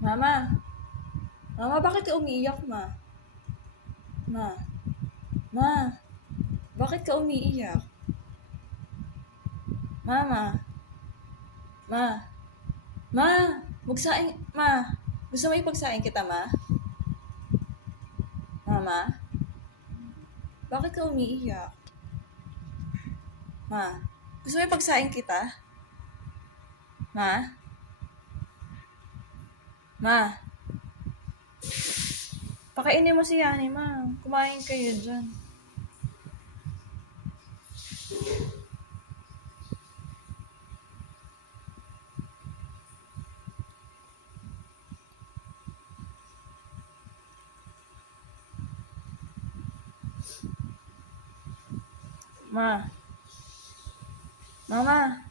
Mama, mama, bakit ka umiiyak, ma? Ma, ma, bakit ka umiiyak? Mama, ma, ma, magsaing, ma. Gusto mo ipagsaing kita, ma? Mama, bakit ka umiiyak? Ma, gusto mo ipagsaing kita? Ma, ma, pakainin mo si Yani, ma. Kumain kayo dyan. Ma, mama,